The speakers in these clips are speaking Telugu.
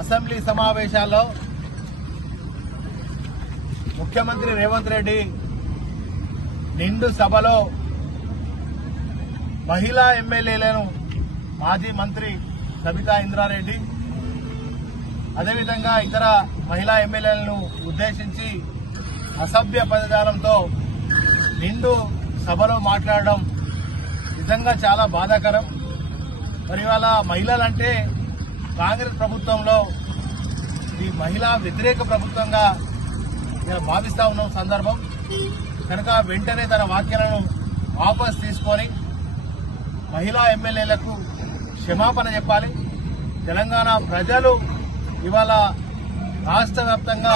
అసెంబ్లీ సమావేశాల్లో ముఖ్యమంత్రి రేవంత్ రెడ్డి నిండు సభలో మహిళా ఎమ్మెల్యేలను మాజీ మంత్రి సబితా ఇంద్రారెడ్డి అదేవిధంగా ఇతర మహిళా ఎమ్మెల్యేలను ఉద్దేశించి అసభ్య పదజాలంతో నిండు సభలో మాట్లాడడం నిజంగా చాలా బాధాకరం. మరి ఇవాళ మహిళలంటే కాంగ్రెస్ ప్రభుత్వంలో ఇది మహిళా వ్యతిరేక ప్రభుత్వంగా భావిస్తా ఉన్న సందర్భం కనుక వెంటనే తన వ్యాఖ్యలను వాపస్ తీసుకొని మహిళా ఎమ్మెల్యేలకు క్షమాపణ చెప్పాలి. తెలంగాణ ప్రజలు ఇవాళ రాష్ట్ర వ్యాప్తంగా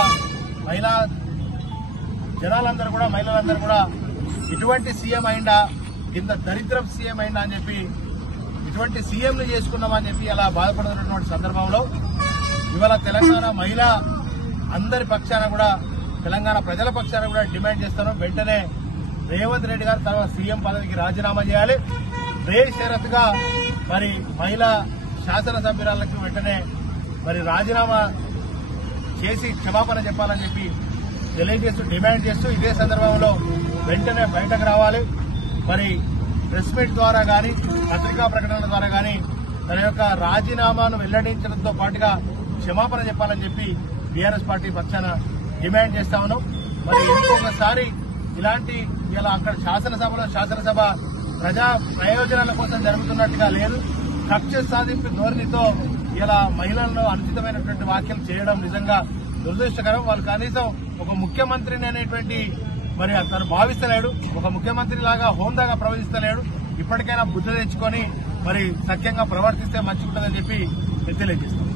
మహిళలందరూ కూడా ఇటువంటి సీఎం అయిందా, ఇంత దరిద్రం సీఎం అయిందా అని చెప్పి ఇటువంటి సీఎంలు చేసుకున్నామని చెప్పి అలా బాధపడుతున్నటువంటి సందర్భంలో ఇవాళ తెలంగాణ మహిళ అందరి పక్షాన కూడా తెలంగాణ ప్రజల పక్షాన కూడా డిమాండ్ చేస్తాను. వెంటనే రేవంత్ రెడ్డి గారు తన సీఎం పదవికి రాజీనామా చేయాలి. బేషరతుగా మరి మహిళా శాసనసభ్యురాలకు వెంటనే మరి రాజీనామా చేసి క్షమాపణ చెప్పాలని చెప్పి తెలియజేస్తూ డిమాండ్ చేస్తూ ఇదే సందర్భంలో వెంటనే బయటకు రావాలి. మరి ప్రెస్ మీట్ ద్వారా గానీ పత్రికా ప్రకటనల ద్వారా గానీ తన యొక్క రాజీనామాను వెల్లడించడంతో పాటుగా క్షమాపణ చెప్పాలని చెప్పి బీఆర్ఎస్ పార్టీ పక్షాన డిమాండ్ చేస్తా ఉన్నాం. మరి ఇంకొకసారి ఇలాంటి ఇలా అక్కడ శాసనసభ ప్రజా ప్రయోజనాల కోసం జరుగుతున్నట్టుగా లేదు. కక్ష సాధింపు ధోరణితో ఇలా మహిళలను అనుచితమైనటువంటి వ్యాఖ్యలు చేయడం నిజంగా దురదృష్టకరం. వాళ్ళు కనీసం ఒక ముఖ్యమంత్రిని అనేటువంటి మరి తను భావిస్తలేడు. ఒక ముఖ్యమంత్రి లాగా హోందాగా ప్రవర్తిస్తలేడు. ఇప్పటికైనా బుద్ధి తెచ్చుకొని మరి సఖ్యంగా ప్రవర్తిస్తే మంచిగుంటుందని చెప్పి తెలియజేస్తాం.